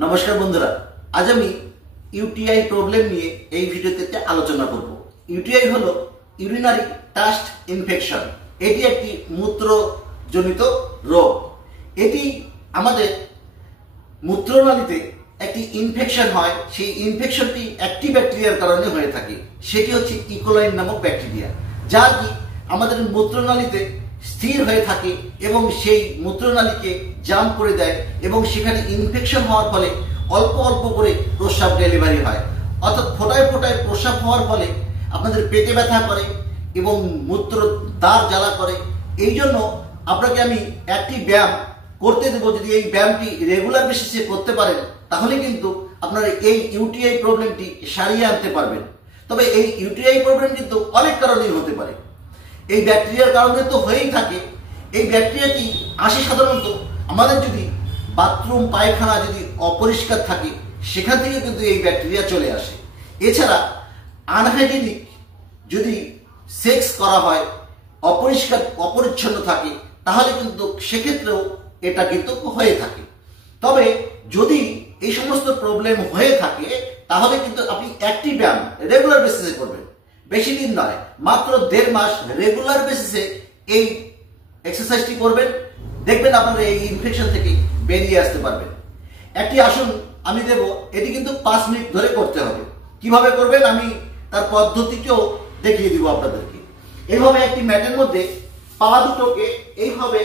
নমস্কার বন্ধুরা, আজ আমি ইউটিআই প্রবলেম নিয়ে এই ভিডিওতে আলোচনা করব। ইউটিআই হলো ইউরিনারি ট্রাক্ট ইনফেকশন। এটি একটি মূত্রজনিত রোগ। এটি আমাদের মূত্রনালীতে একটি ইনফেকশন হয়। সেই ইনফেকশনটি একটি ব্যাকটেরিয়ার কারণে হয়ে থাকে। সেটি হচ্ছে ইকোলাই নামক ব্যাকটেরিয়া, যা কি আমাদের মূত্রনালীতে স্থির হয়ে থাকে এবং সেই মূত্রনালীকে জাম করে দেয় এবং সেখানে ইনফেকশন হওয়ার ফলে অল্প অল্প করে প্রস্রাব ডেলিভারি হয়। অর্থাৎ ফোটায় ফোটায় প্রস্রাব হওয়ার ফলে আপনাদের পেটে ব্যথা করে এবং মূত্র দ্বার জ্বালা করে। এই জন্য আপনাকে আমি একটি ব্যায়াম করতে দেবো। যদি এই ব্যায়ামটি রেগুলার বেসিসে করতে পারেন তাহলে কিন্তু আপনারা এই ইউটিআই প্রবলেমটি সারিয়ে আনতে পারবেন। তবে এই ইউটিআই প্রবলেম কিন্তু অনেক কারণেই হতে পারে। এই ব্যাকটেরিয়ার কারণে তো হয়েই থাকে। এই ব্যাকটেরিয়াটি আসে সাধারণত আমাদের যদি বাথরুম পায়খানা যদি অপরিষ্কার থাকে সেখান থেকে কিন্তু এই ব্যাকটেরিয়া চলে আসে। এছাড়া আনহাইজেনিক যদি সেক্স করা হয়, অপরিষ্কার অপরিচ্ছন্ন থাকে, তাহলে কিন্তু সেক্ষেত্রেও এটা কিন্তু হয়ে থাকে। তবে যদি এই সমস্ত প্রবলেম হয়ে থাকে তাহলে কিন্তু আপনি একটি ব্যায়াম রেগুলার বেসিসে করবেন। বেশি দিন নয়, মাত্র 1.5 মাস রেগুলার বেসিসে এই এক্সারসাইজটি করবেন। দেখবেন আপনারা এই ইনফেকশন থেকে বেরিয়ে আসতে পারবেন। একটি আসন আমি দেব, এটি কিন্তু 5 মিনিট ধরে করতে হবে। কিভাবে করবেন আমি তার পদ্ধতিকেও দেখিয়ে দিব আপনাদেরকে। এইভাবে একটি ম্যাটের মধ্যে পা দুটোকে এইভাবে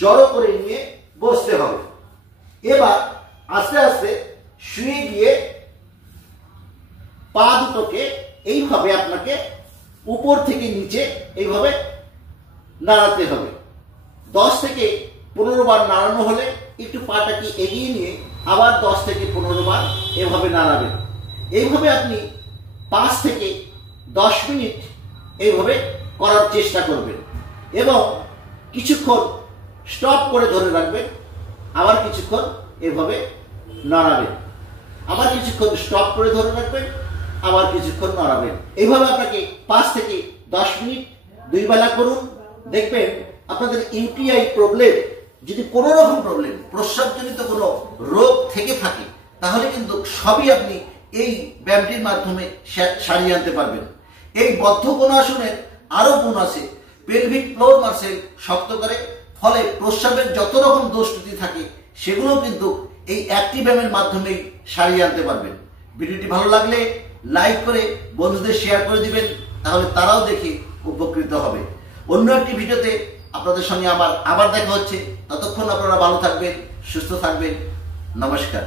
জড়ো করে নিয়ে বসতে হবে। এবার আস্তে আস্তে শুয়ে গিয়ে পা দুটোকে এইভাবে আপনাকে উপর থেকে নিচে এইভাবে নাড়াতে হবে। 10 থেকে 15 বার নাড়ানো হলে একটু পাটাকে এগিয়ে নিয়ে আবার 10 থেকে 15 বার এভাবে নাড়াবেন। এইভাবে আপনি 5 থেকে 10 মিনিট এইভাবে করার চেষ্টা করবেন এবং কিছুক্ষণ স্টপ করে ধরে রাখবেন। আবার কিছুক্ষণ এভাবে নাড়াবেন, আবার কিছুক্ষণ স্টপ করে ধরে রাখবেন, আবার কিছুক্ষণ নাড়াবেন। এইভাবে আপনাকে 5 থেকে 10 মিনিট 2 বেলা করুন। দেখবেন আপনাদের ইউটিআই প্রবলেম, যদি কোনো রকম প্রবলেম প্রস্রাবজনিত কোনো রোগ থেকে থাকে তাহলে কিন্তু সবই আপনি এই ব্যায়ামটির মাধ্যমে সারিয়ে আনতে পারবেন। এই বদ্ধ কোণাসনের আরো গুণ আছে। পেলভিক ফ্লোর মাসেল শক্ত করে, ফলে প্রস্রাবের যত রকম দোষ ত্রুটি থাকে সেগুলো কিন্তু এই একটি ব্যায়ামের মাধ্যমেই সারিয়ে আনতে পারবেন। ভিডিওটি ভালো লাগলে লাইক করে বন্ধুদের শেয়ার করে দিবেন, তাহলে তারাও দেখে উপকৃত হবে। অন্য একটি ভিডিওতে আপনাদের সঙ্গে আবার দেখা হচ্ছে। ততক্ষণ আপনারা ভালো থাকবেন, সুস্থ থাকবেন। নমস্কার।